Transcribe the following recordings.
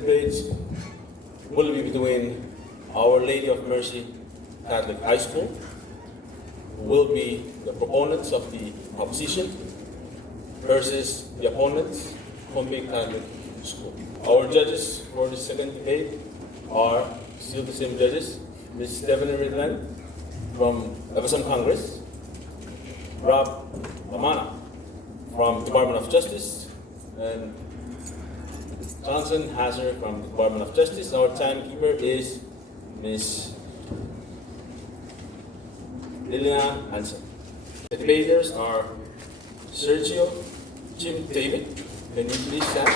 debates will be between Our Lady of Mercy Catholic High School, who will be the proponents of the proposition, versus the opponents, Pohnpei Catholic School. Our judges for the second debate are still the same judges: Ms. Stephanie Ridland from Everson Congress, Rob Amana from Department of Justice, and Johnson Hazard from the Department of Justice. Our timekeeper is Ms. Liliana Hansen. The debaters are Sergio Jim David. Can you please stand?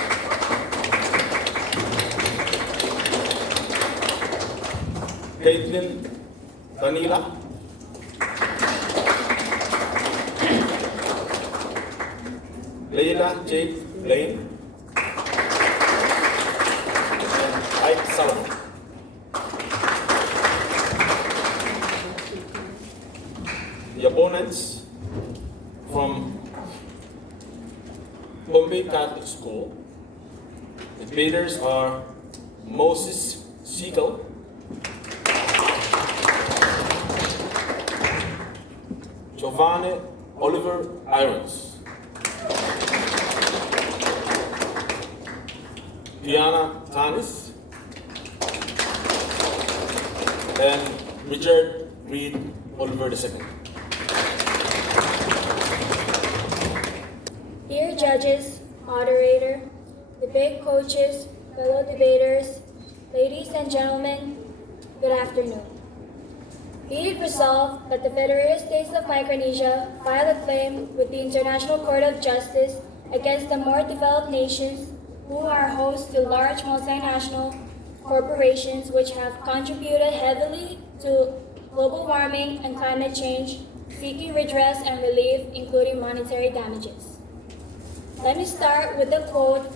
Caitlin Danila. Leila J. Blaine. And Ike Solomon. The opponents from Pohnpei Catholic School. The debaters are Moses Siegel, Giovanni Oliver Irons, Diana Tanis, and Richard Reed Oliver II. Dear judges, moderator, debate coaches, fellow debaters, ladies and gentlemen, good afternoon. Be it resolved that the Federated States of Micronesia file a claim with the International Court of Justice against the more developed nations who are host to large multinational corporations which have contributed heavily to global warming and climate change, seeking redress and relief, including monetary damages. Let me start with a quote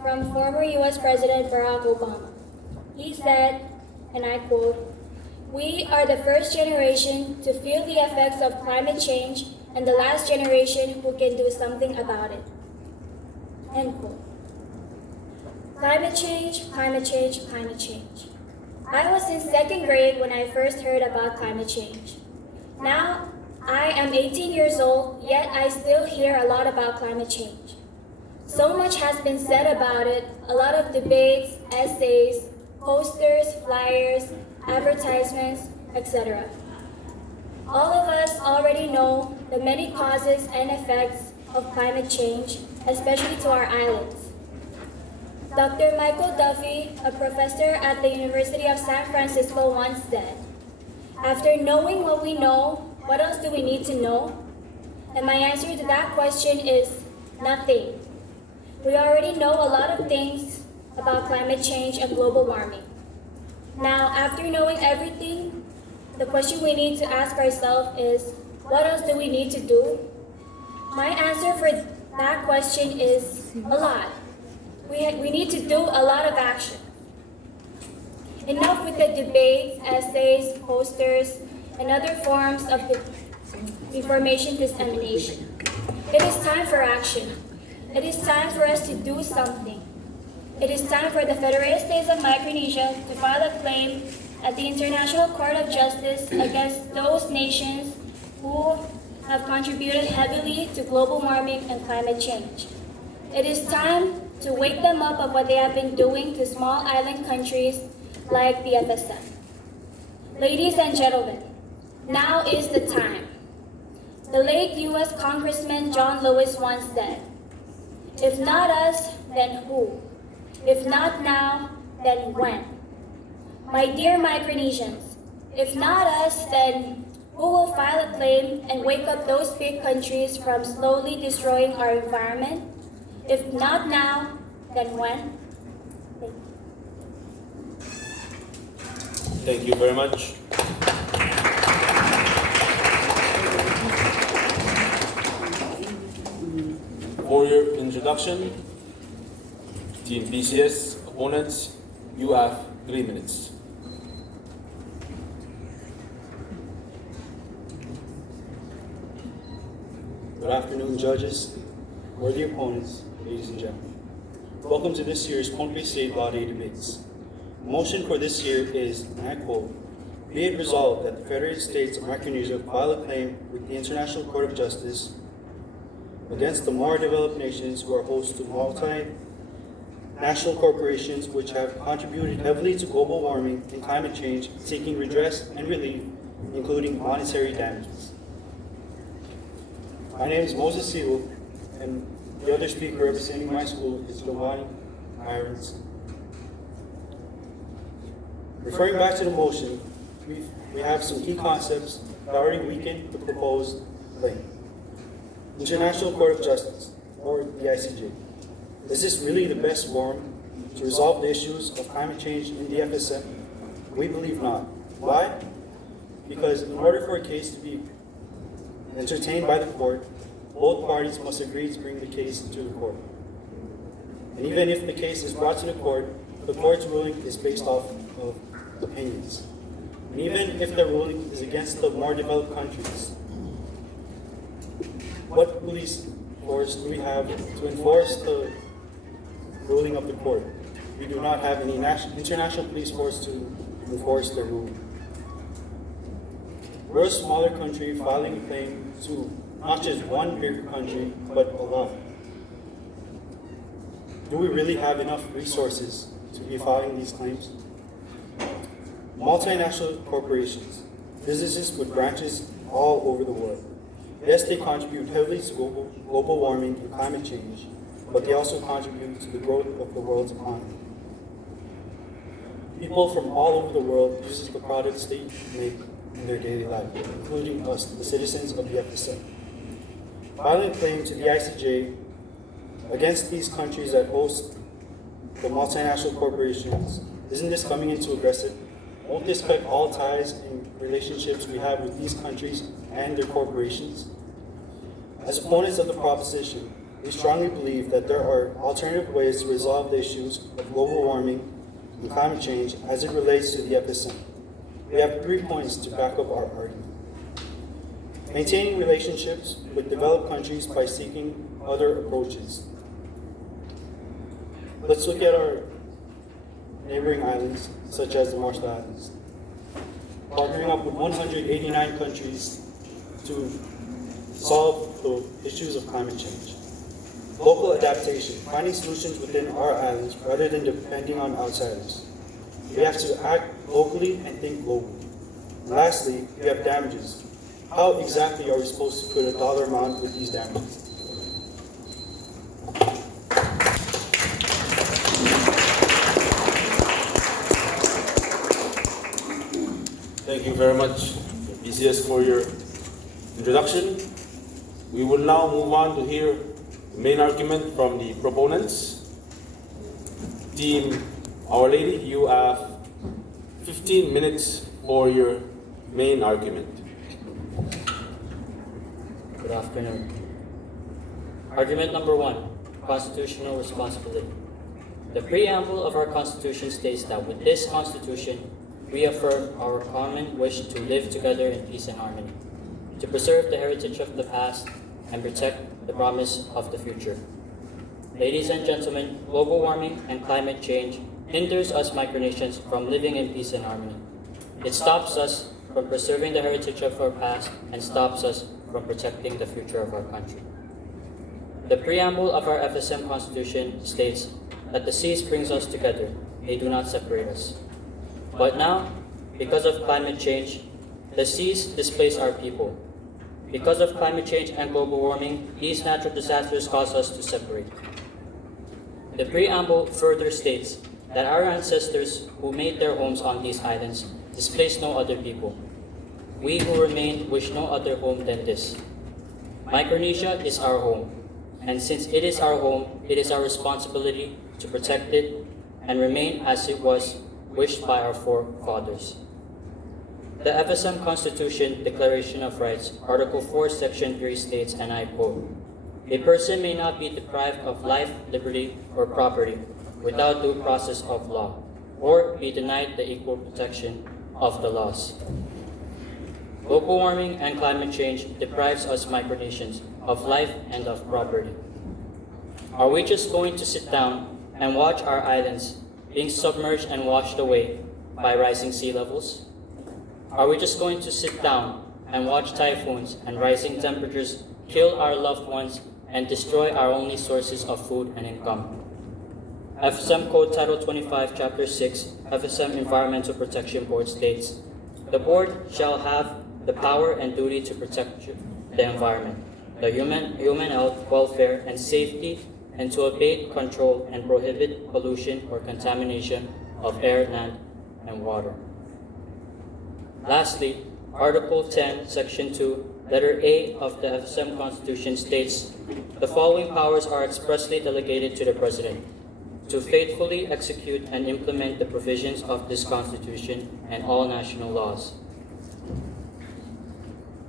from former US President Barack Obama. He said, and I quote, "We are the first generation to feel the effects of climate change and the last generation who can do something about it." End quote. Climate change, climate change, climate change. I was in second grade when I first heard about climate change. Now, I am 18 years old, yet I still hear a lot about climate change. So much has been said about it, a lot of debates, essays, posters, flyers, advertisements, etc. All of us already know the many causes and effects of climate change, especially to our islands. Dr. Michael Duffy, a professor at the University of San Francisco, once said, "After knowing what we know, what else do we need to know?" And my answer to that question is nothing. We already know a lot of things about climate change and global warming. Now, after knowing everything, the question we need to ask ourselves is, what else do we need to do? My answer for that question is a lot. We need to do a lot of action. Enough with the debates, essays, posters, and other forms of information dissemination. It is time for action. It is time for us to do something. It is time for the Federated States of Micronesia to file a claim at the International Court of Justice against those nations who have contributed heavily to global warming and climate change. It is time to wake them up of what they have been doing to small island countries like the FSM. Ladies and gentlemen, now is the time. The late US Congressman John Lewis once said, "If not us, then who? If not now, then when?" My dear Micronesians, if not us, then who will file a claim and wake up those big countries from slowly destroying our environment? If not now, then when? Thank you very much. For your introduction, Team PCS opponents, you have 3 minutes. Good afternoon, judges, worthy opponents, ladies and gentlemen. Welcome to this year's Pohnpei State Law Day debates. The motion for this year is, and I quote, "Be it resolved that the Federated States of Micronesia file a claim with the International Court of Justice against the more developed nations who are host to multinational corporations which have contributed heavily to global warming and climate change, seeking redress and relief, including monetary damages." My name is Moses Siegel, and the other speaker representing my school is Giovanni Irons. Referring back to the motion, we have some key concepts that already weaken the proposed claim. International Court of Justice, or the ICJ. Is this really the best forum to resolve the issues of climate change in the FSM? We believe not. Why? Because in order for a case to be entertained by the court, both parties must agree to bring the case to the court. And even if the case is brought to the court's ruling is based off of opinions. And even if the ruling is against the more developed countries, what police force do we have to enforce the ruling of the court? We do not have any international police force to enforce the ruling. We're a smaller country filing a claim to not just one bigger country, but a lot. Do we really have enough resources to be filing these claims? Multinational corporations, businesses with branches all over the world. Yes, they contribute heavily to global warming and climate change, but they also contribute to the growth of the world's economy. People from all over the world use the products they make in their daily life, including us, the citizens of the FSM. Filing a claim to the ICJ against these countries that host the multinational corporations, isn't this coming into aggressive? Won't this cut all ties and relationships we have with these countries and their corporations? As opponents of the proposition, we strongly believe that there are alternative ways to resolve the issues of global warming and climate change as it relates to the FSM. We have 3 points to back up our argument. Maintaining relationships with developed countries by seeking other approaches. Let's look at our neighboring islands, such as the Marshall Islands. Partnering up with 189 countries to solve the issues of climate change. Local adaptation, finding solutions within our islands rather than depending on outsiders. We have to act locally and think globally. Lastly, we have damages. How exactly are we supposed to put a dollar amount with these damages? Thank you very much, PCS, for your introduction. We will now move on to hear the main argument from the proponents. Team Our Lady, you have 15 minutes for your main argument. Good afternoon. Argument number 1, constitutional responsibility. The preamble of our Constitution states that with this Constitution, we affirm our common wish to live together in peace and harmony, to preserve the heritage of the past and protect the promise of the future. Ladies and gentlemen, global warming and climate change hinders us micronations from living in peace and harmony. It stops us from preserving the heritage of our past and stops us from protecting the future of our country. The preamble of our FSM Constitution states that the seas brings us together, they do not separate us. But now, because of climate change, the seas displace our people. Because of climate change and global warming, these natural disasters cause us to separate. The preamble further states that our ancestors who made their homes on these islands displaced no other people. We who remain wish no other home than this. Micronesia is our home, and since it is our home, it is our responsibility to protect it and remain as it was wished by our forefathers. The FSM Constitution Declaration of Rights, Article 4, Section 3 states, and I quote, "A person may not be deprived of life, liberty, or property without due process of law, or be denied the equal protection of the laws." Global warming and climate change deprives us micronations of life and of property. Are we just going to sit down and watch our islands being submerged and washed away by rising sea levels? Are we just going to sit down and watch typhoons and rising temperatures kill our loved ones and destroy our only sources of food and income? FSM Code Title 25, Chapter 6, FSM Environmental Protection Board states, "The Board shall have the power and duty to protect the environment, the human health, welfare, and safety, and to abate, control, and prohibit pollution or contamination of air, land, and water." Lastly, Article 10, Section 2, Letter A of the FSM Constitution states, "The following powers are expressly delegated to the President to faithfully execute and implement the provisions of this Constitution and all national laws."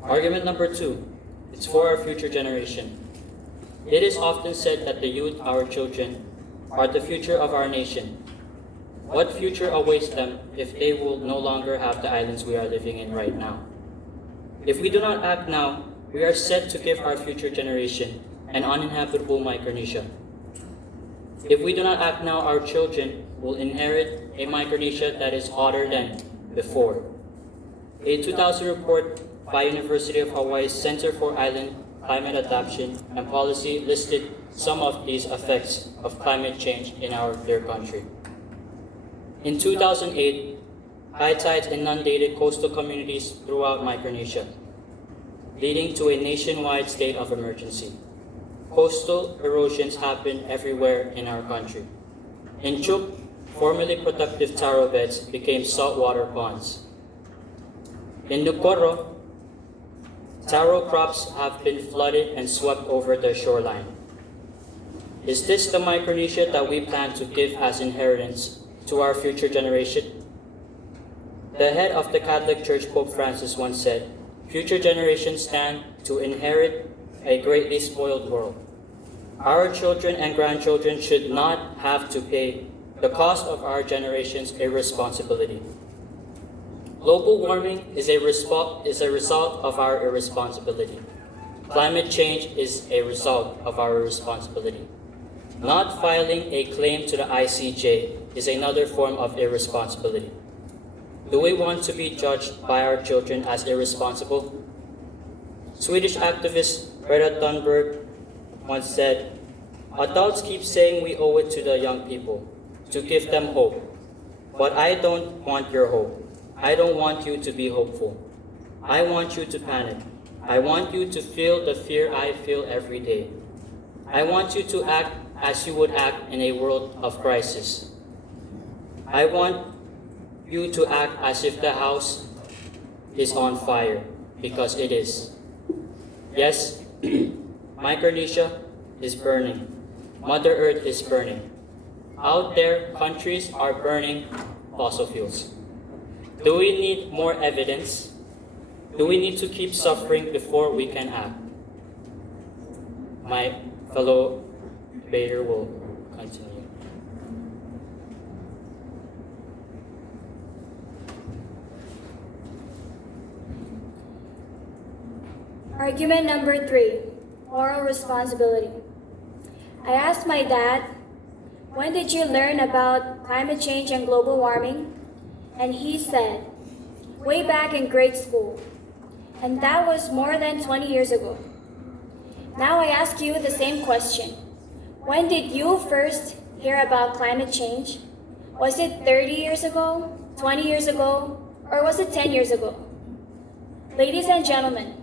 Argument number 2, it's for our future generation. It is often said that the youth, our children, are the future of our nation. What future awaits them if they will no longer have the islands we are living in right now? If we do not act now, we are set to give our future generation an uninhabitable Micronesia. If we do not act now, our children will inherit a Micronesia that is hotter than before. A 2000 report by University of Hawaii's Center for Island Climate Adaptation and Policy listed some of these effects of climate change in our dear country. In 2008, high tides inundated coastal communities throughout Micronesia, leading to a nationwide state of emergency. Coastal erosions happen everywhere in our country. In Chuuk, formerly productive taro beds became saltwater ponds. In Nukoro, taro crops have been flooded and swept over the shoreline. Is this the Micronesia that we plan to give as inheritance to our future generation? The head of the Catholic Church, Pope Francis, once said, "Future generations stand to inherit a greatly spoiled world. Our children and grandchildren should not have to pay the cost of our generation's irresponsibility." Global warming is a result of our irresponsibility. Climate change is a result of our irresponsibility. Not filing a claim to the ICJ is another form of irresponsibility. Do we want to be judged by our children as irresponsible? Swedish activist Greta Thunberg once said, "Adults keep saying we owe it to the young people to give them hope. But I don't want your hope. I don't want you to be hopeful. I want you to panic. I want you to feel the fear I feel every day. I want you to act as you would act in a world of crisis. I want you to act as if the house is on fire, because it is. Yes, Micronesia is burning. Mother Earth is burning. Out there, countries are burning fossil fuels. Do we need more evidence? Do we need to keep suffering before we can act?" My fellow debater will continue. Argument number 3, moral responsibility. I asked my dad, "When did you learn about climate change and global warming?" And he said, "Way back in grade school." And that was more than 20 years ago. Now I ask you the same question. When did you first hear about climate change? Was it 30 years ago, 20 years ago, or was it 10 years ago? Ladies and gentlemen,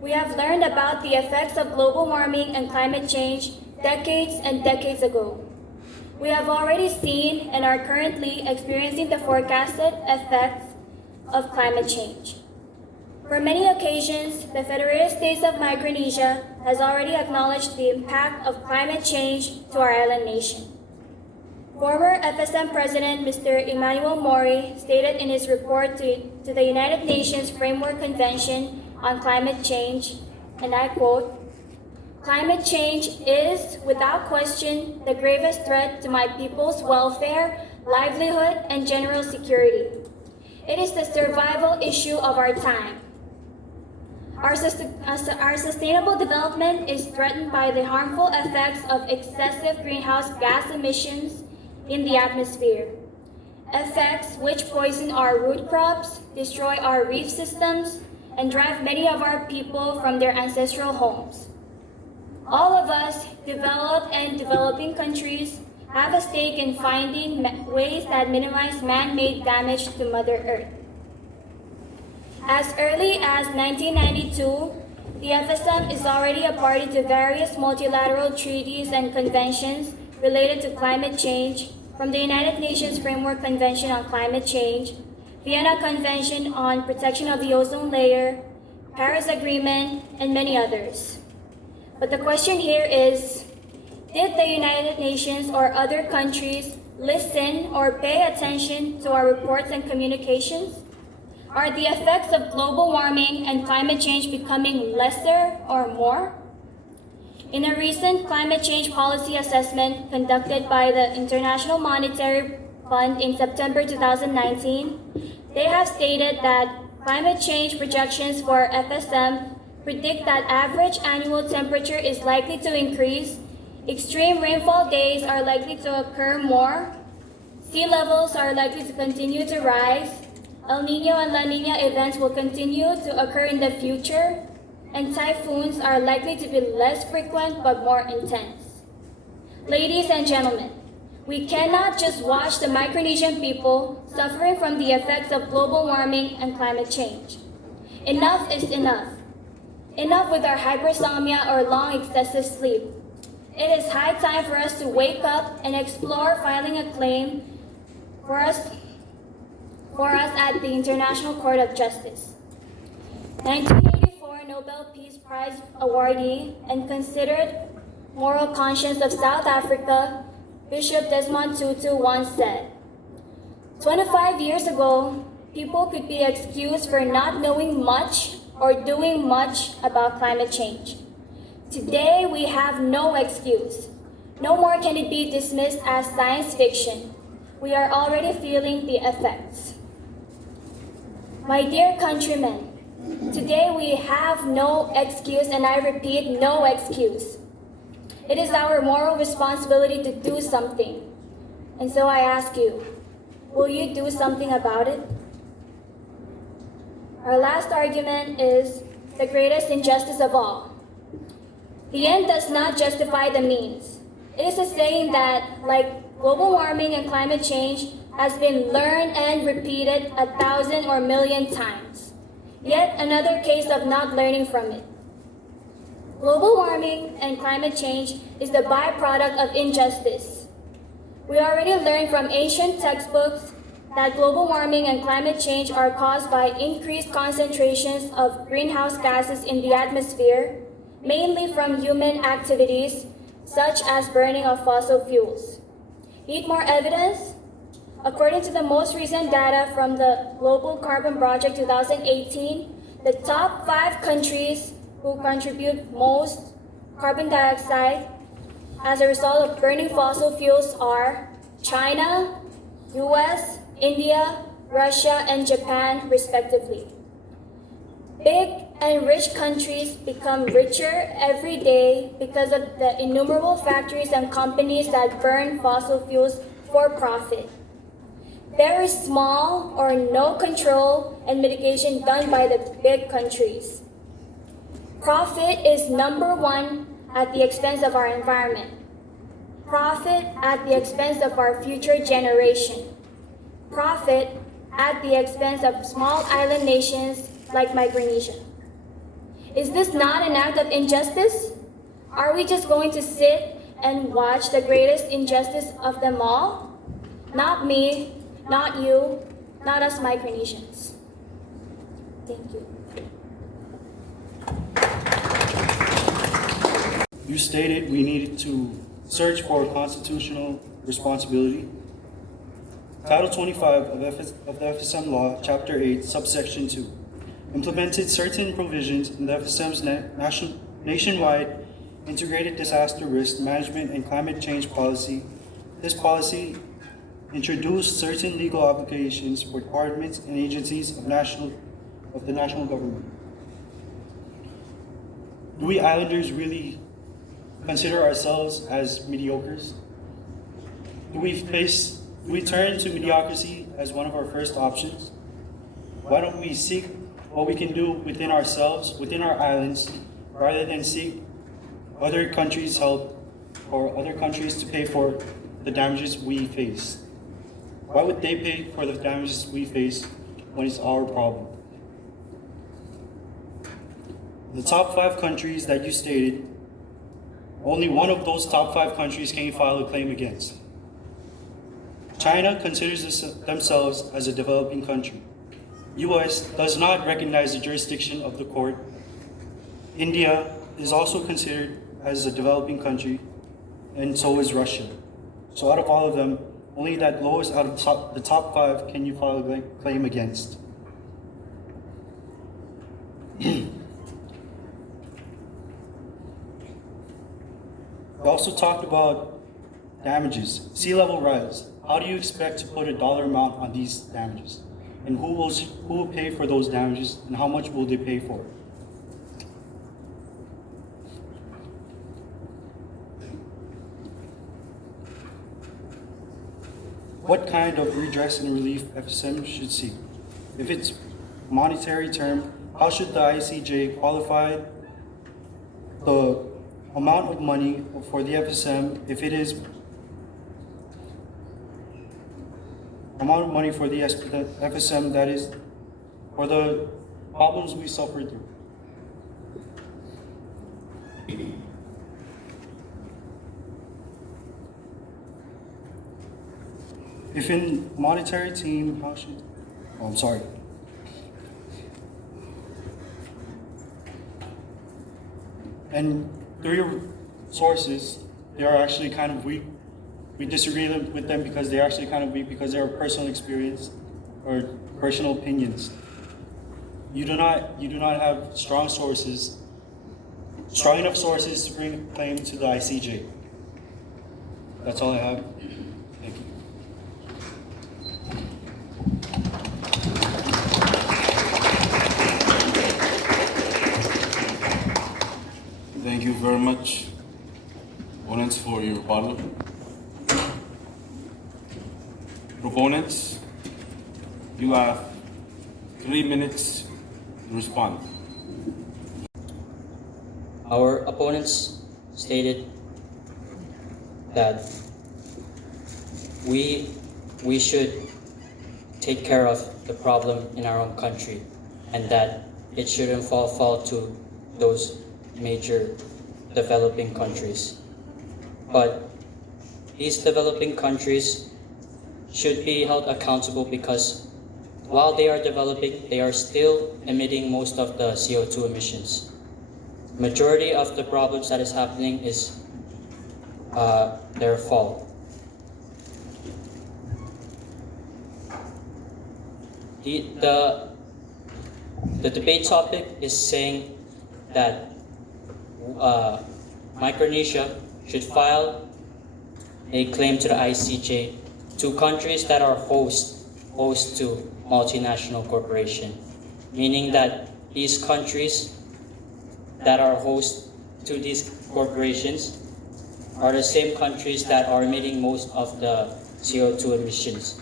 we have learned about the effects of global warming and climate change decades and decades ago. We have already seen and are currently experiencing the forecasted effects of climate change. For many occasions, the Federated States of Micronesia has already acknowledged the impact of climate change to our island nation. Former FSM President Mr. Emmanuel Mori stated in his report to the United Nations Framework Convention on Climate Change, and I quote, "Climate change is, without question, the gravest threat to my people's welfare, livelihood, and general security. It is the survival issue of our time. Our sustainable development is threatened by the harmful effects of excessive greenhouse gas emissions in the atmosphere. Effects which poison our root crops, destroy our reef systems, and drive many of our people from their ancestral homes. All of us, developed and developing countries, have a stake in finding ways that minimize man-made damage to Mother Earth. As early as 1992, the FSM is already a party to various multilateral treaties and conventions related to climate change, from the United Nations Framework Convention on Climate Change, Vienna Convention on Protection of the Ozone Layer, Paris Agreement, and many others. But the question here is, did the United Nations or other countries listen or pay attention to our reports and communications? Are the effects of global warming and climate change becoming lesser or more? In a recent climate change policy assessment conducted by the International Monetary Fund in September 2019, they have stated that climate change projections for FSM predict that average annual temperature is likely to increase, extreme rainfall days are likely to occur more, sea levels are likely to continue to rise, El Niño and La Niña events will continue to occur in the future, and typhoons are likely to be less frequent but more intense. Ladies and gentlemen, we cannot just watch the Micronesian people suffering from the effects of global warming and climate change. Enough is enough. Enough with our hypersomnia or long excessive sleep. It is high time for us to wake up and explore filing a claim for us at the International Court of Justice. 1984 Nobel Peace Prize awardee and considered moral conscience of South Africa, Bishop Desmond Tutu once said, 25 years ago, people could be excused for not knowing much or doing much about climate change. Today, we have no excuse. No more can it be dismissed as science fiction. We are already feeling the effects. My dear countrymen, today we have no excuse, and I repeat, no excuse. It is our moral responsibility to do something. And so I ask you, will you do something about it? Our last argument is the greatest injustice of all. The end does not justify the means. It is a saying that, like global warming and climate change, has been learned and repeated 1,000 or million times. Yet another case of not learning from it. Global warming and climate change is the byproduct of injustice. We already learned from ancient textbooks that global warming and climate change are caused by increased concentrations of greenhouse gases in the atmosphere, mainly from human activities, such as burning of fossil fuels. Need more evidence? According to the most recent data from the Global Carbon Project 2018, the top 5 countries who contribute most carbon dioxide as a result of burning fossil fuels are China, US, India, Russia, and Japan, respectively. Big and rich countries become richer every day because of the innumerable factories and companies that burn fossil fuels for profit. There is small or no control and mitigation done by the big countries. Profit is number one at the expense of our environment. Profit at the expense of our future generation. Profit at the expense of small island nations like Micronesia. Is this not an act of injustice? Are we just going to sit and watch the greatest injustice of them all? Not me, not you, not us Micronesians. Thank you. You stated we needed to search for constitutional responsibility. Title 25 of the FSM Law, Chapter 8, Subsection 2, implemented certain provisions in the FSM's nationwide integrated disaster risk management and climate change policy. This policy introduced certain legal obligations for departments and agencies of the national government. Do we islanders really consider ourselves as mediocres? Do we turn to mediocrity as one of our first options? Why don't we seek what we can do within ourselves, within our islands, rather than seek other countries' help or other countries to pay for the damages we face? Why would they pay for the damages we face when it's our problem? The top 5 countries that you stated, only one of those top 5 countries can you file a claim against. China considers themselves as a developing country. US does not recognize the jurisdiction of the court. India is also considered as a developing country, and so is Russia. So out of all of them, only that lowest out of the top 5 can you file a claim against. We also talked about damages, sea level rise. How do you expect to put a dollar amount on these damages? And who will pay for those damages, and how much will they pay for it? What kind of redress and relief FSM should seek? If it's monetary term, how should the ICJ qualify the amount of money for the FSM if it is amount of money for the FSM that is for the problems we suffered through? If in monetary team, how should, oh, I'm sorry. And through your sources, they are actually kind of weak. We disagree with them because they're actually kind of weak because they're personal experience or personal opinions. You do not have strong enough sources to bring a claim to the ICJ. That's all I have. Thank you. Thank you very much, opponents, for your rebuttal. Proponents, you have 3 minutes to respond. Our opponents stated that we should take care of the problem in our own country and that it shouldn't fall to those major developing countries. But these developing countries should be held accountable because while they are developing, they are still emitting most of the CO2 emissions. Majority of the problems that is happening is their fault. The debate topic is saying that Micronesia should file a claim to the ICJ to countries that are host to multinational corporation, meaning that these countries that are host to these corporations are the same countries that are emitting most of the CO2 emissions.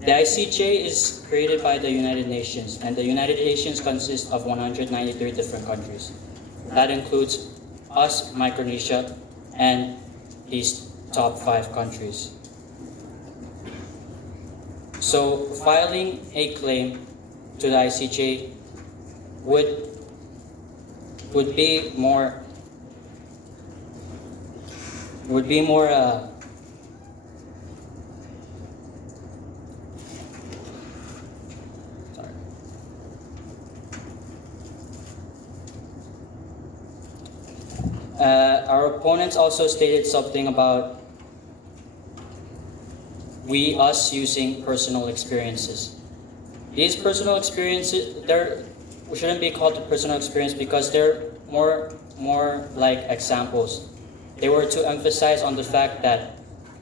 The ICJ is created by the United Nations, and the United Nations consists of 193 different countries. That includes us, Micronesia, and these top 5 countries. So filing a claim to the ICJ would be more our opponents also stated something about us using personal experiences. These personal experiences, we shouldn't be called a personal experience because they're more like examples. They were to emphasize on the fact that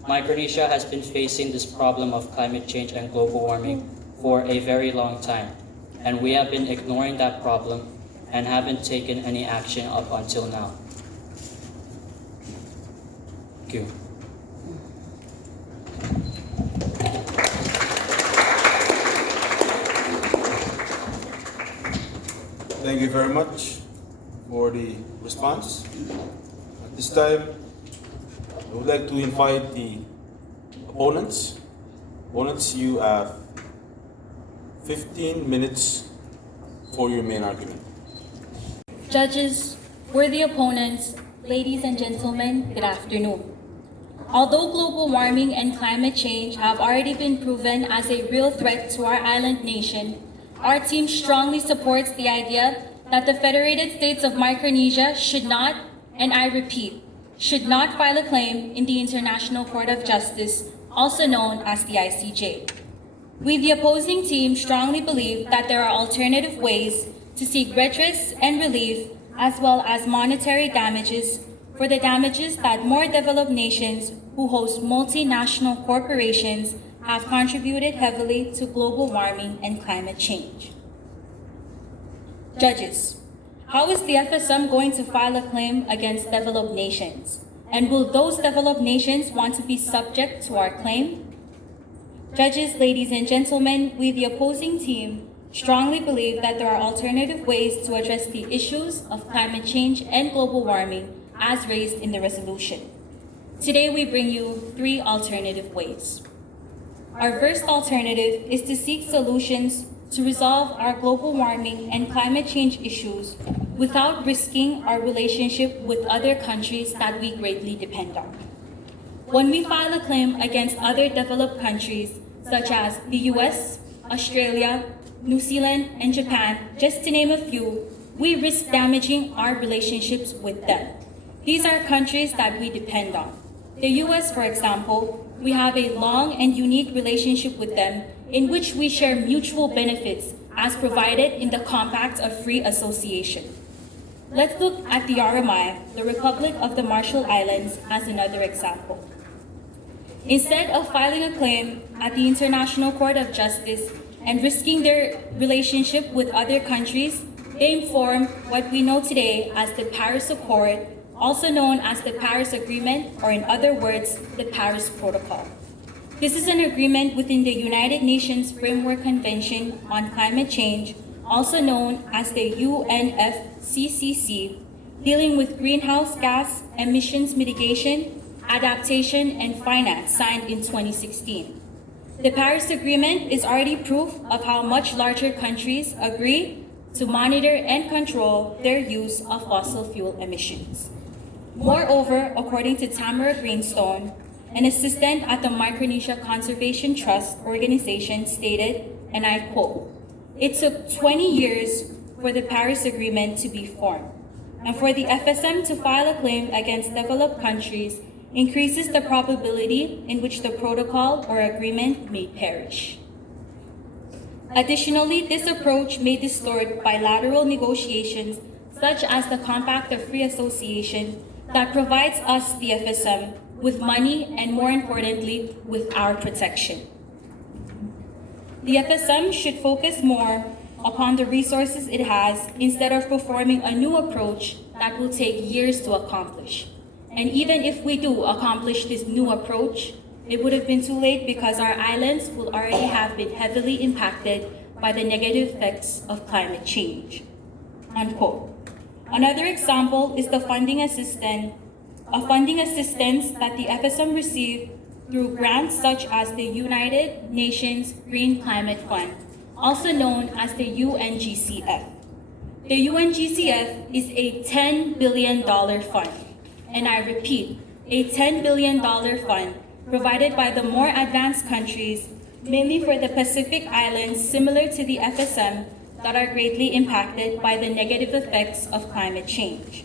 Micronesia has been facing this problem of climate change and global warming for a very long time, and we have been ignoring that problem and haven't taken any action up until now. Thank you. Thank you very much for the response. At this time, I would like to invite the opponents. Opponents, you have 15 minutes for your main argument. Judges, worthy opponents, ladies and gentlemen, good afternoon. Although global warming and climate change have already been proven as a real threat to our island nation, our team strongly supports the idea that the Federated States of Micronesia should not, and I repeat, should not file a claim in the International Court of Justice, also known as the ICJ. We, the opposing team, strongly believe that there are alternative ways to seek redress and relief, as well as monetary damages for the damages that more developed nations who host multinational corporations have contributed heavily to global warming and climate change. Judges, how is the FSM going to file a claim against developed nations? And will those developed nations want to be subject to our claim? Judges, ladies and gentlemen, we, the opposing team, strongly believe that there are alternative ways to address the issues of climate change and global warming as raised in the resolution. Today, we bring you 3 alternative ways. Our first alternative is to seek solutions to resolve our global warming and climate change issues without risking our relationship with other countries that we greatly depend on. When we file a claim against other developed countries, such as the US, Australia, New Zealand, and Japan, just to name a few, we risk damaging our relationships with them. These are countries that we depend on. The US, for example, we have a long and unique relationship with them in which we share mutual benefits as provided in the Compact of Free Association. Let's look at the RMI, the Republic of the Marshall Islands, as another example. Instead of filing a claim at the International Court of Justice and risking their relationship with other countries, they formed what we know today as the Paris Accord, also known as the Paris Agreement, or in other words, the Paris Protocol. This is an agreement within the United Nations Framework Convention on Climate Change, also known as the UNFCCC, dealing with greenhouse gas emissions mitigation, adaptation, and finance, signed in 2016. The Paris Agreement is already proof of how much larger countries agree to monitor and control their use of fossil fuel emissions. Moreover, according to Tamara Greenstone, an assistant at the Micronesia Conservation Trust organization, stated, and I quote, "It took 20 years for the Paris Agreement to be formed, and for the FSM to file a claim against developed countries increases the probability in which the protocol or agreement may perish." Additionally, this approach may distort bilateral negotiations such as the Compact of Free Association that provides us, the FSM, with money and, more importantly, with our protection. The FSM should focus more upon the resources it has instead of performing a new approach that will take years to accomplish. And even if we do accomplish this new approach, it would have been too late because our islands will already have been heavily impacted by the negative effects of climate change. Unquote. Another example is the funding assistance that the FSM received through grants such as the United Nations Green Climate Fund, also known as the UNGCF. The UNGCF is a $10 billion fund, and I repeat, a $10 billion fund provided by the more advanced countries, mainly for the Pacific Islands similar to the FSM that are greatly impacted by the negative effects of climate change.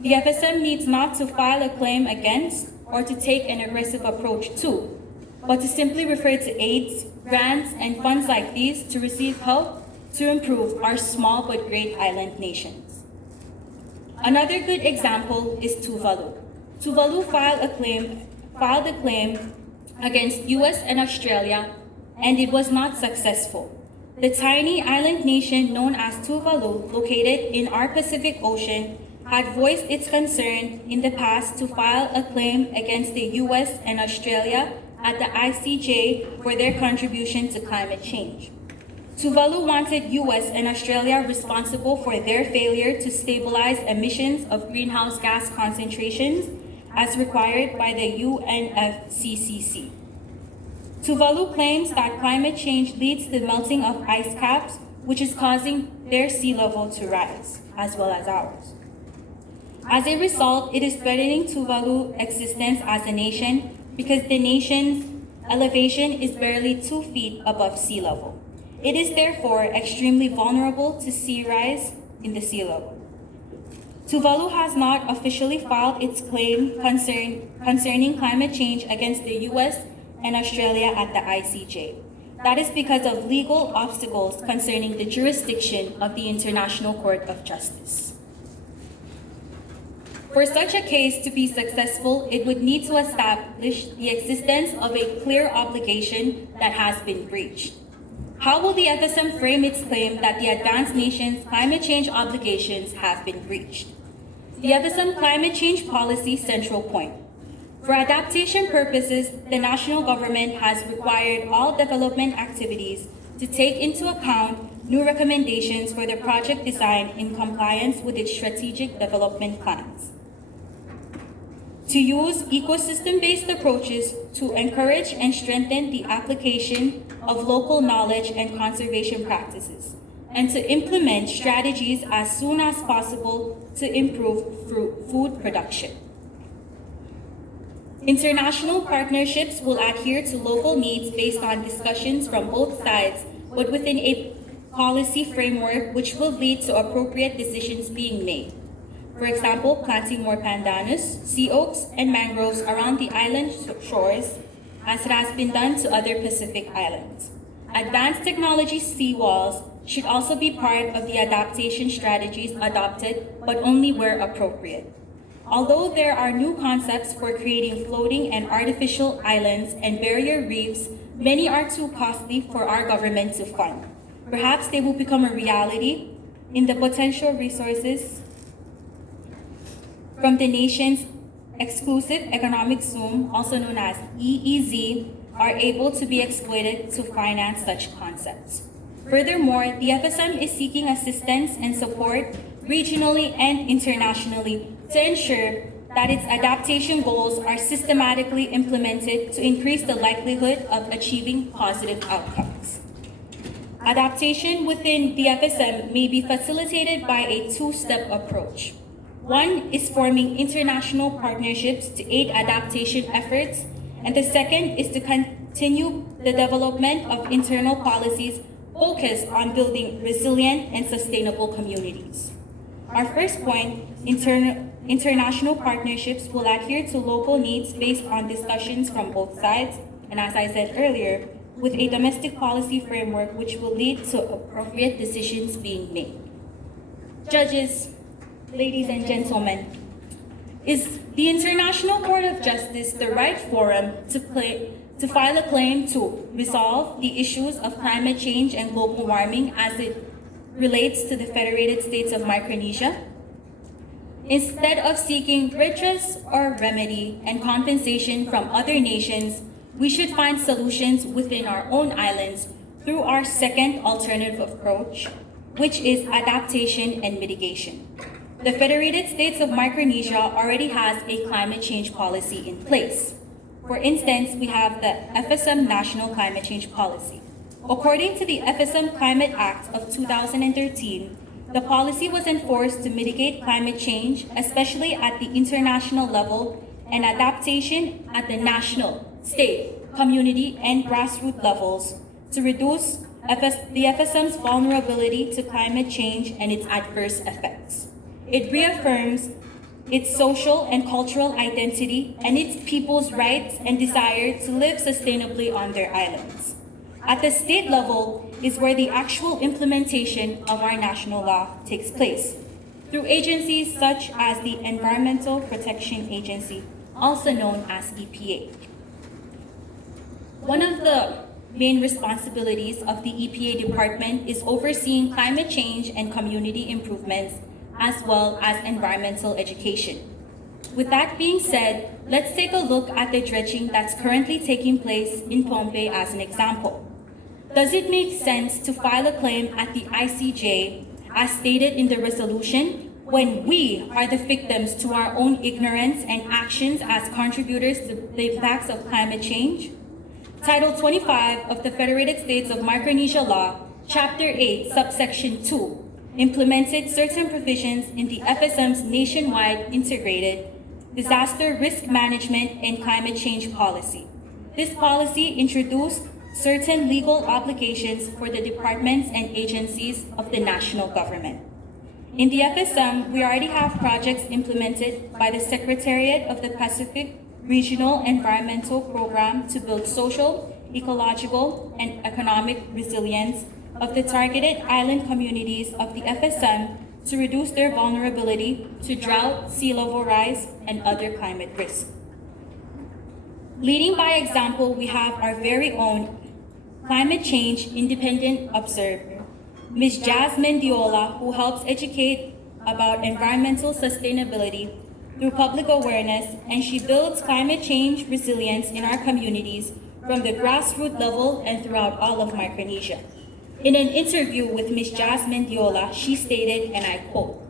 The FSM needs not to file a claim against or to take an aggressive approach to, but to simply refer to aids, grants, and funds like these to receive help to improve our small but great island nations. Another good example is Tuvalu. Tuvalu filed a claim against US and Australia, and it was not successful. The tiny island nation known as Tuvalu, located in our Pacific Ocean, had voiced its concern in the past to file a claim against the US and Australia at the ICJ for their contribution to climate change. Tuvalu wanted US and Australia responsible for their failure to stabilize emissions of greenhouse gas concentrations as required by the UNFCCC. Tuvalu claims that climate change leads to the melting of ice caps, which is causing their sea level to rise, as well as ours. As a result, it is threatening Tuvalu's existence as a nation because the nation's elevation is barely 2 feet above sea level. It is therefore extremely vulnerable to sea rise in the sea level. Tuvalu has not officially filed its claim concerning climate change against the US and Australia at the ICJ. That is because of legal obstacles concerning the jurisdiction of the International Court of Justice. For such a case to be successful, it would need to establish the existence of a clear obligation that has been breached. How will the FSM frame its claim that the advanced nation's climate change obligations have been breached? The FSM climate change policy central point. For adaptation purposes, the national government has required all development activities to take into account new recommendations for the project design in compliance with its strategic development plans. To use ecosystem-based approaches to encourage and strengthen the application of local knowledge and conservation practices, and to implement strategies as soon as possible to improve food production. International partnerships will adhere to local needs based on discussions from both sides, but within a policy framework which will lead to appropriate decisions being made. For example, planting more pandanus, sea oaks, and mangroves around the island shores, as it has been done to other Pacific islands. Advanced technology seawalls should also be part of the adaptation strategies adopted, but only where appropriate. Although there are new concepts for creating floating and artificial islands and barrier reefs, many are too costly for our government to fund. Perhaps they will become a reality in the potential resources from the nation's exclusive economic zone, also known as EEZ, are able to be exploited to finance such concepts. Furthermore, the FSM is seeking assistance and support regionally and internationally to ensure that its adaptation goals are systematically implemented to increase the likelihood of achieving positive outcomes. Adaptation within the FSM may be facilitated by a two-step approach. One is forming international partnerships to aid adaptation efforts, and the second is to continue the development of internal policies focused on building resilient and sustainable communities. Our first point, international partnerships will adhere to local needs based on discussions from both sides, and as I said earlier, with a domestic policy framework which will lead to appropriate decisions being made. Judges, ladies and gentlemen, is the International Court of Justice the right forum to file a claim to resolve the issues of climate change and global warming as it relates to the Federated States of Micronesia? Instead of seeking redress or remedy and compensation from other nations, we should find solutions within our own islands through our second alternative approach, which is adaptation and mitigation. The Federated States of Micronesia already has a climate change policy in place. For instance, we have the FSM National Climate Change Policy. According to the FSM Climate Act of 2013, the policy was enforced to mitigate climate change, especially at the international level, and adaptation at the national, state, community, and grassroots levels to reduce the FSM's vulnerability to climate change and its adverse effects. It reaffirms its social and cultural identity and its people's rights and desire to live sustainably on their islands. At the state level is where the actual implementation of our national law takes place, through agencies such as the Environmental Protection Agency, also known as EPA. One of the main responsibilities of the EPA department is overseeing climate change and community improvements, as well as environmental education. With that being said, let's take a look at the dredging that's currently taking place in Pohnpei as an example. Does it make sense to file a claim at the ICJ, as stated in the resolution, when we are the victims to our own ignorance and actions as contributors to the impacts of climate change? Title 25 of the Federated States of Micronesia Law, Chapter 8, Subsection 2, implemented certain provisions in the FSM's nationwide integrated disaster risk management and climate change policy. This policy introduced certain legal obligations for the departments and agencies of the national government. In the FSM, we already have projects implemented by the Secretariat of the Pacific Regional Environmental Program to build social, ecological, and economic resilience of the targeted island communities of the FSM to reduce their vulnerability to drought, sea level rise, and other climate risks. Leading by example, we have our very own climate change independent observer, Ms. Jasmine Diola, who helps educate about environmental sustainability through public awareness, and she builds climate change resilience in our communities from the grassroots level and throughout all of Micronesia. In an interview with Ms. Jasmine Diola, she stated, and I quote,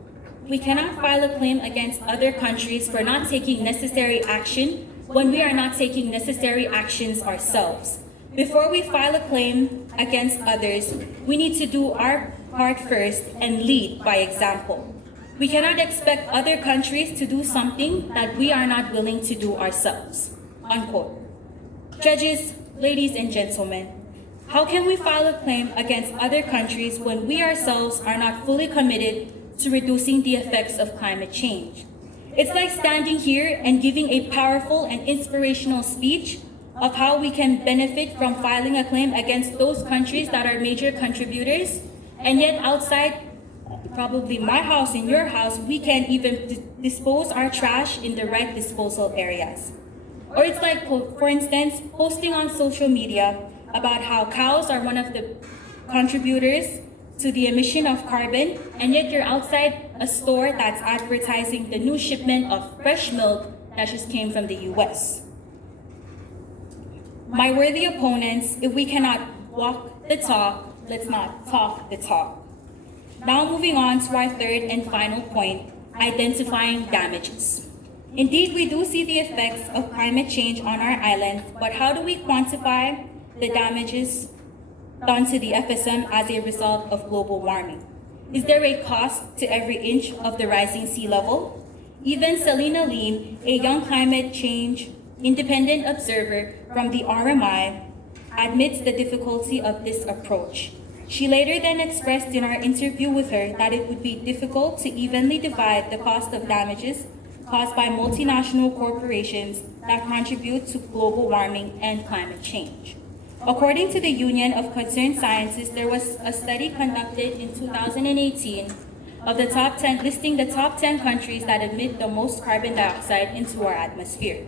"We cannot file a claim against other countries for not taking necessary action when we are not taking necessary actions ourselves. Before we file a claim against others, we need to do our part first and lead by example. We cannot expect other countries to do something that we are not willing to do ourselves." Unquote. Judges, ladies and gentlemen, how can we file a claim against other countries when we ourselves are not fully committed to reducing the effects of climate change? It's like standing here and giving a powerful and inspirational speech of how we can benefit from filing a claim against those countries that are major contributors, and yet outside, probably my house and your house, we can't even dispose our trash in the right disposal areas. Or it's like, for instance, posting on social media about how cows are one of the contributors to the emission of carbon, and yet you're outside a store that's advertising the new shipment of fresh milk that just came from the US. My worthy opponents, if we cannot walk the talk, let's not talk the talk. Now moving on to our third and final point, identifying damages. Indeed, we do see the effects of climate change on our island, but how do we quantify the damages done to the FSM as a result of global warming? Is there a cost to every inch of the rising sea level? Even Selena Lim, a young climate change independent observer from the RMI, admits the difficulty of this approach. She later then expressed in our interview with her that it would be difficult to evenly divide the cost of damages caused by multinational corporations that contribute to global warming and climate change. According to the Union of Concerned Scientists, there was a study conducted in 2018 of the top 10, listing the top 10 countries that emit the most carbon dioxide into our atmosphere.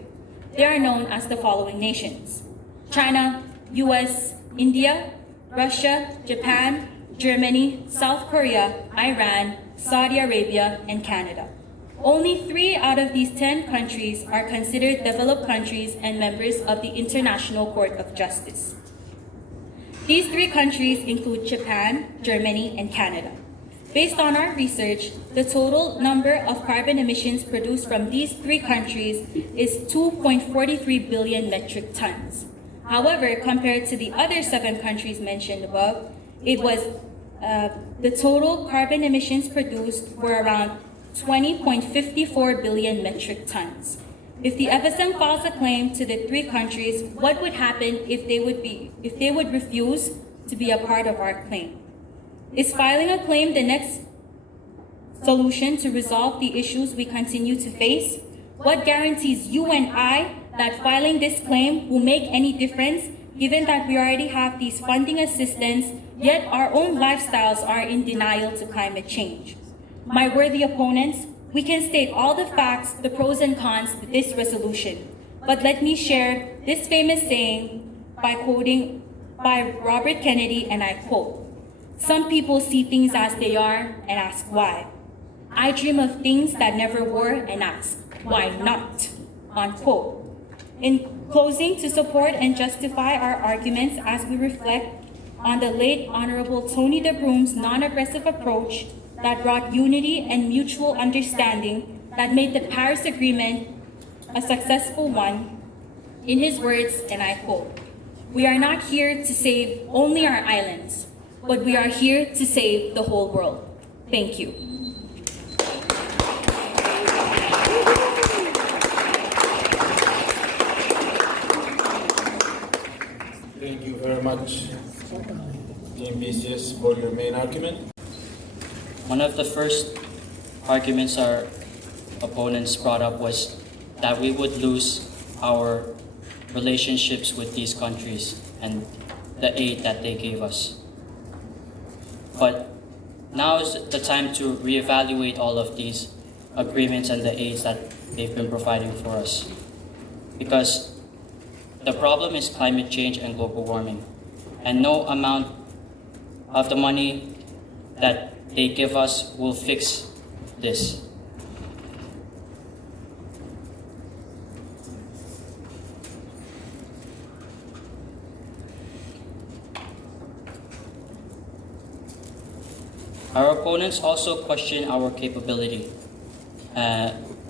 They are known as the following nations: China, US, India, Russia, Japan, Germany, South Korea, Iran, Saudi Arabia, and Canada. Only 3 out of these 10 countries are considered developed countries and members of the International Court of Justice. These 3 countries include Japan, Germany, and Canada. Based on our research, the total number of carbon emissions produced from these 3 countries is 2.43 billion metric tons. However, compared to the other 7 countries mentioned above, it was the total carbon emissions produced were around 20.54 billion metric tons. If the FSM files a claim to the 3 countries, what would happen if they would refuse to be a part of our claim? Is filing a claim the next solution to resolve the issues we continue to face? What guarantees you and I that filing this claim will make any difference, given that we already have these funding assistance, yet our own lifestyles are in denial to climate change? My worthy opponents, we can state all the facts, the pros and cons to this resolution, but let me share this famous saying by quoting by Robert Kennedy, and I quote, "Some people see things as they are and ask why. I dream of things that never were and ask, why not?" Unquote. In closing, to support and justify our arguments as we reflect on the late Honorable Tony DeBroom's non-aggressive approach that brought unity and mutual understanding that made the Paris Agreement a successful one, in his words, and I quote, "We are not here to save only our islands, but we are here to save the whole world." Thank you. Thank you very much, Team PCS, for your main argument. One of the first arguments our opponents brought up was that we would lose our relationships with these countries and the aid that they gave us. But now is the time to reevaluate all of these agreements and the aids that they've been providing for us. Because the problem is climate change and global warming, and no amount of the money that they give us will fix this. Our opponents also question our capability,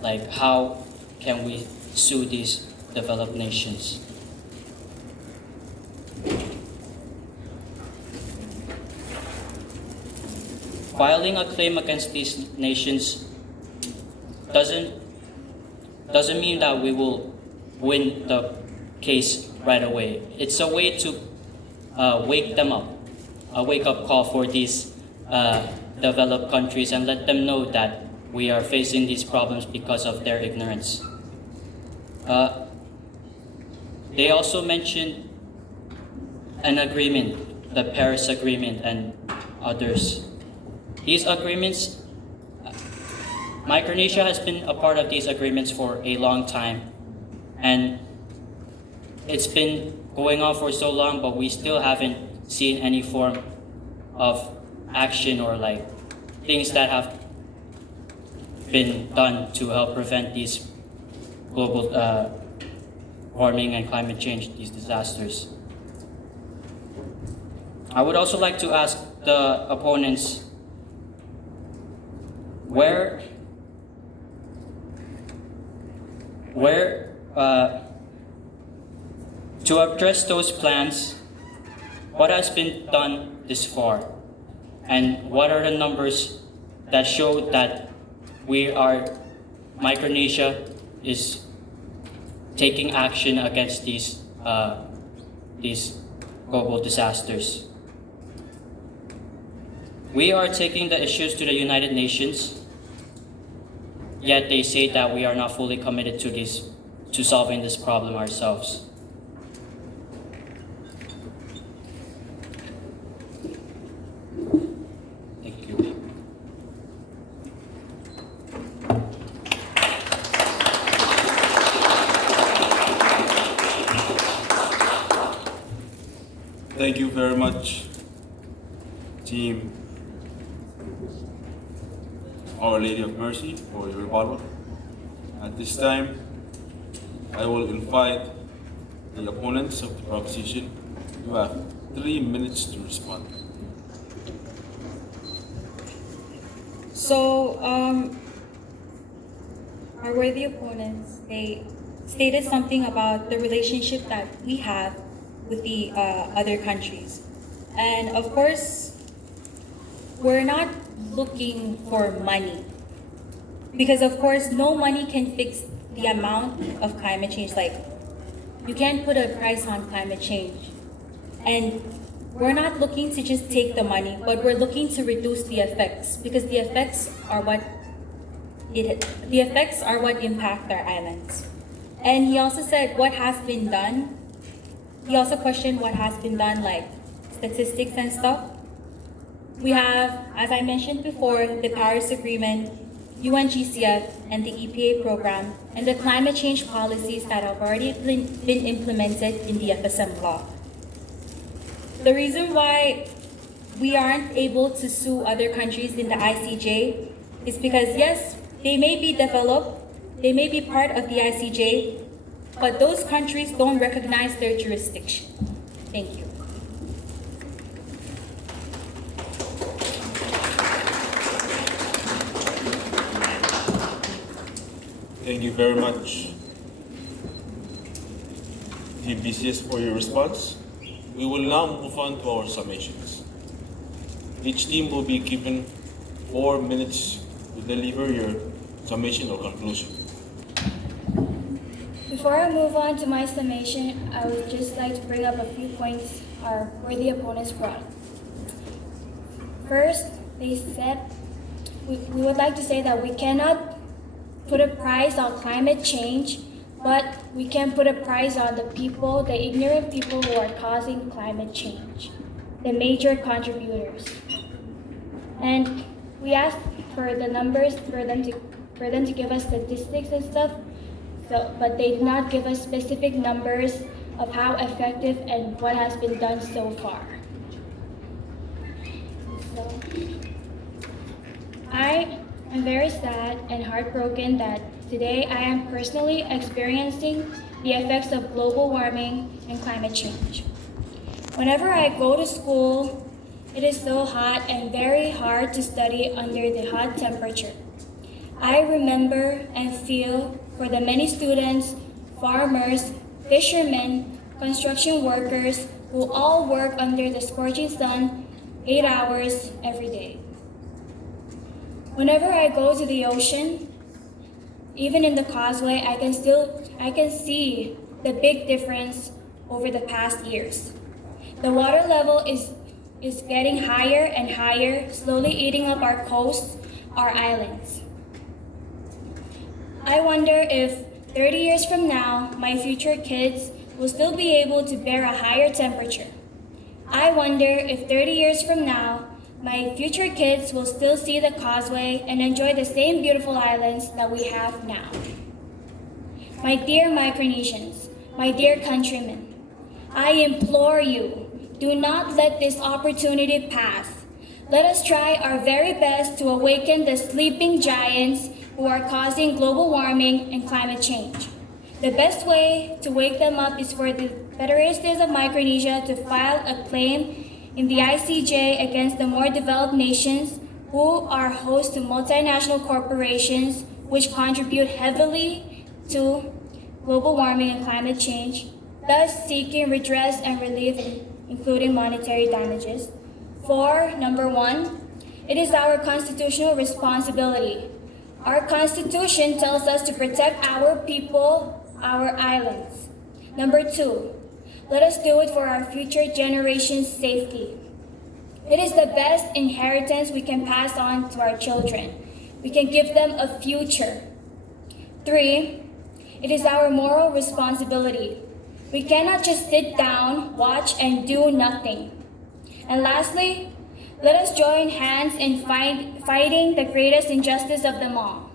like how can we sue these developed nations? Filing a claim against these nations doesn't mean that we will win the case right away. It's a way to wake them up, a wake-up call for these developed countries, and let them know that we are facing these problems because of their ignorance. They also mentioned an agreement, the Paris Agreement and others. These agreements, Micronesia has been a part of these agreements for a long time, and it's been going on for so long, but we still haven't seen any form of action or like things that have been done to help prevent these global warming and climate change, these disasters. I would also like to ask the opponents, where to address those plans, what has been done this far, and what are the numbers that show that Micronesia is taking action against these global disasters? We are taking the issues to the United Nations, yet they say that we are not fully committed to solving this problem ourselves. Thank you. Thank you very much, Team Our Lady of Mercy, for your rebuttal. At this time, I will invite the opponents of the proposition to have 3 minutes to respond. So, our worthy opponents, they stated something about the relationship that we have with the other countries. And of course, we're not looking for money. Because of course, no money can fix the amount of climate change. Like, you can't put a price on climate change. And we're not looking to just take the money, but we're looking to reduce the effects, because the effects are what impact our islands. And he also said what has been done. He also questioned what has been done, like statistics and stuff. We have, as I mentioned before, the Paris Agreement, UNGCF, and the EPA program, and the climate change policies that have already been implemented in the FSM law. The reason why we aren't able to sue other countries in the ICJ is because, yes, they may be developed, they may be part of the ICJ, but those countries don't recognize their jurisdiction. Thank you. Thank you very much, Team PCS, for your response. We will now move on to our summations. Each team will be given 4 minutes to deliver your summation or conclusion. Before I move on to my summation, I would just like to bring up a few points where the opponents brought. First, they said, we would like to say that we cannot put a price on climate change, but we can put a price on the people, the ignorant people who are causing climate change, the major contributors. And we asked for the numbers for them to give us statistics and stuff, but they did not give us specific numbers of how effective and what has been done so far. So, I am very sad and heartbroken that today I am personally experiencing the effects of global warming and climate change. Whenever I go to school, it is so hot and very hard to study under the hot temperature. I remember and feel for the many students, farmers, fishermen, construction workers who all work under the scorching sun 8 hours every day. Whenever I go to the ocean, even in the causeway, I can see the big difference over the past years. The water level is getting higher and higher, slowly eating up our coasts, our islands. I wonder if 30 years from now, my future kids will still be able to bear a higher temperature. I wonder if 30 years from now, my future kids will still see the causeway and enjoy the same beautiful islands that we have now. My dear Micronesians, my dear countrymen, I implore you, do not let this opportunity pass. Let us try our very best to awaken the sleeping giants who are causing global warming and climate change. The best way to wake them up is for the Federation States of Micronesia to file a claim in the ICJ against the more developed nations who are host to multinational corporations which contribute heavily to global warming and climate change, thus seeking redress and relief, including monetary damages. For number 1, it is our constitutional responsibility. Our Constitution tells us to protect our people, our islands. Number 2, let us do it for our future generations' safety. It is the best inheritance we can pass on to our children. We can give them a future. 3, it is our moral responsibility. We cannot just sit down, watch, and do nothing. And lastly, let us join hands in fighting the greatest injustice of them all.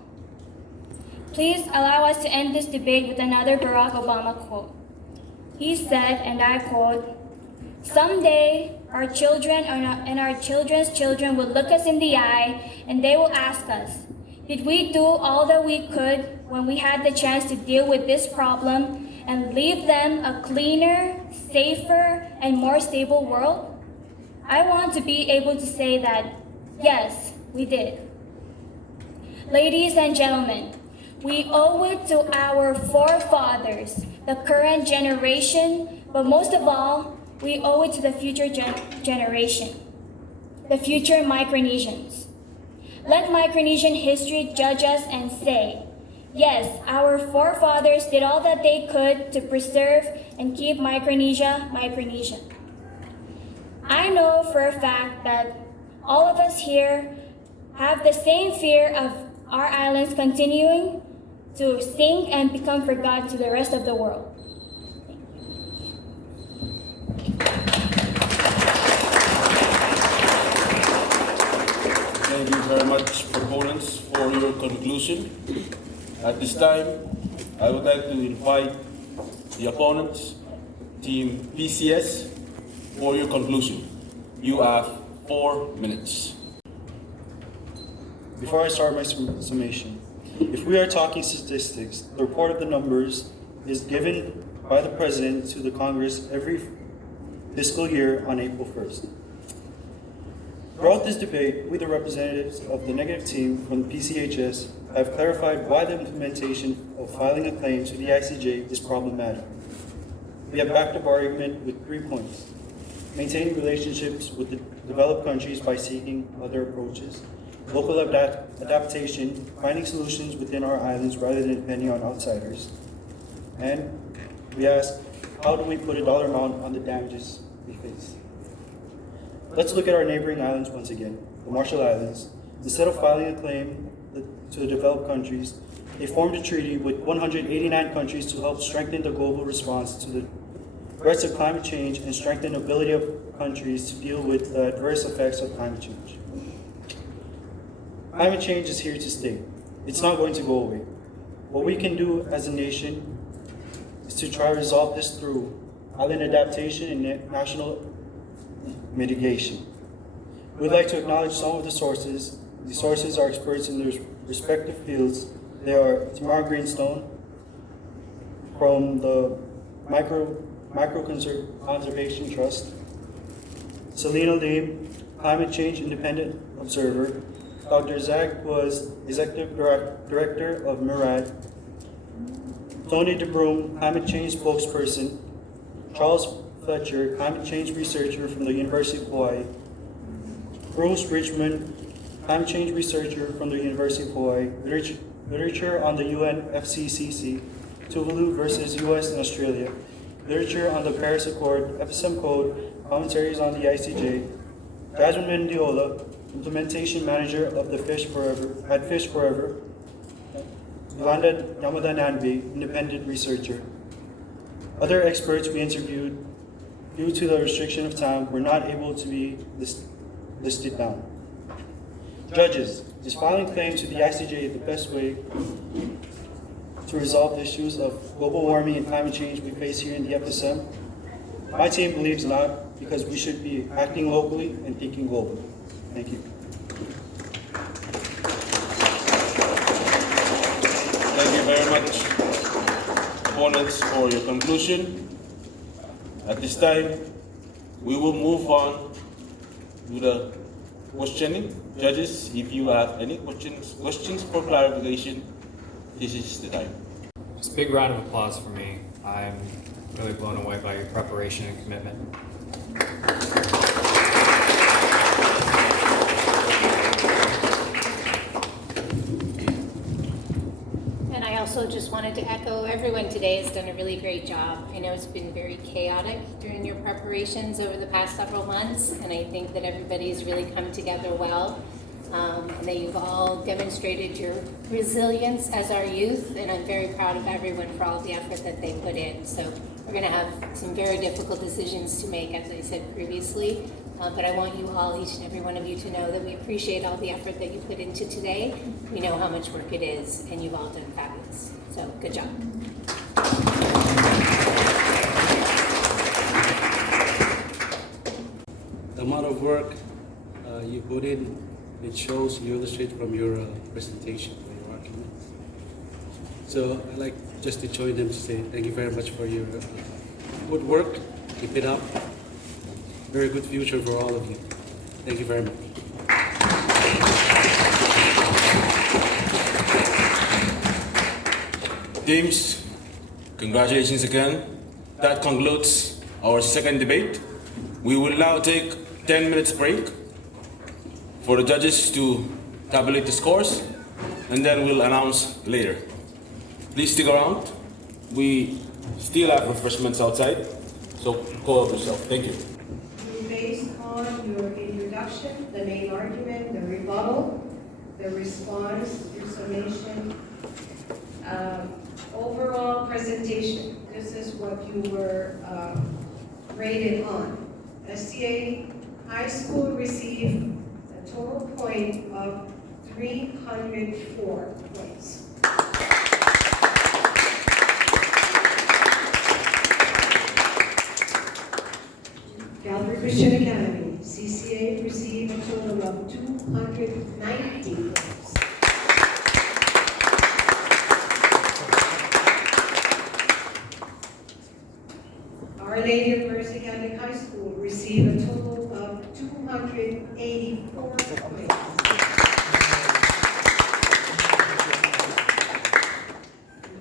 Please allow us to end this debate with another Barack Obama quote. He said, and I quote, "Someday our children and our children's children will look us in the eye and they will ask us, did we do all that we could when we had the chance to deal with this problem and leave them a cleaner, safer, and more stable world?" I want to be able to say that, yes, we did. Ladies and gentlemen, we owe it to our forefathers, the current generation, but most of all, we owe it to the future generation, the future Micronesians. Let Micronesian history judge us and say, yes, our forefathers did all that they could to preserve and keep Micronesia, Micronesia. I know for a fact that all of us here have the same fear of our islands continuing to sink and become forgotten to the rest of the world. Thank you very much, proponents, for your conclusion. At this time, I would like to invite the opponents, Team PCS, for your conclusion. You have 4 minutes. Before I start my summation, if we are talking statistics, the report of the numbers is given by the President to the Congress every fiscal year on April 1st. Throughout this debate, we, the representatives of the negative team from the PCHS, have clarified why the implementation of filing a claim to the ICJ is problematic. We have backed up our argument with 3 points: maintaining relationships with the developed countries by seeking other approaches, local adaptation, finding solutions within our islands rather than depending on outsiders, and we ask, how do we put a dollar amount on the damages we face? Let's look at our neighboring islands once again, the Marshall Islands. Instead of filing a claim to the developed countries, they formed a treaty with 189 countries to help strengthen the global response to the threats of climate change and strengthen the ability of countries to deal with the adverse effects of climate change. Climate change is here to stay. It's not going to go away. What we can do as a nation is to try to resolve this through island adaptation and national mitigation. We'd like to acknowledge some of the sources. The sources are experts in their respective fields. They are Tamara Greenstone from the Micro Conservation Trust, Selena Lim, Climate Change Independent Observer, Dr. Zach was Executive Director of MIRAD, Tony DeBroom, Climate Change Spokesperson, Charles Fletcher, Climate Change Researcher from the University of Hawaii, Bruce Richmond, Climate Change Researcher from the University of Hawaii, literature on the UNFCCC, Tuvalu versus US and Australia, literature on the Paris Accord, FSM Code, commentaries on the ICJ, Jasmine Mendiola, Implementation Manager of the Fish Forever, Yolanda Yamada Nanbe, Independent Researcher. Other experts we interviewed, due to the restriction of time, were not able to be listed down. Judges, is filing claims to the ICJ the best way to resolve issues of global warming and climate change we face here in the FSM? My team believes not, because we should be acting locally and thinking globally. Thank you. Thank you very much, opponents, for your conclusion. At this time, we will move on to the questioning. Judges, if you have any questions for clarification, this is the time. Just a big round of applause for me. I'm really blown away by your preparation and commitment. And I also just wanted to echo, everyone today has done a really great job. I know it's been very chaotic during your preparations over the past several months, and I think that everybody's really come together well. And that you've all demonstrated your resilience as our youth, and I'm very proud of everyone for all the effort that they put in. So we're going to have some very difficult decisions to make, as I said previously, but I want you all, each and every one of you, to know that we appreciate all the effort that you put into today. We know how much work it is, and you've all done fabulous. So good job. The amount of work you put in, it shows, you illustrate from your presentation, from your arguments. So I'd like just to join them to say thank you very much for your good work. Keep it up. Very good future for all of you. Thank you very much. Teams, congratulations again. That concludes our second debate. We will now take 10 minutes break for the judges to tabulate the scores, and then we'll announce later. Please stick around. We still have refreshments outside, so call up yourself. Thank you. Based on your introduction, the main argument, the rebuttal, the response, your summation, overall presentation, this is what you were rated on. SDA High School received a total point of 304 points. Calvary Christian Academy, CCA, received a total of 290 points. Our Lady of Mercy Catholic High School received a total of 284 points.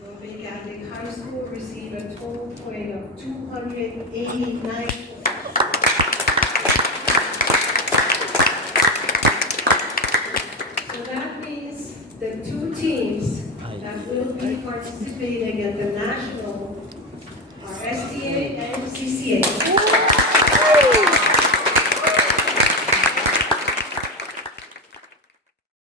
Pohnpei Catholic High School received a total point of 289 points. So that means the two teams that will be participating at the national are SDA and CCA.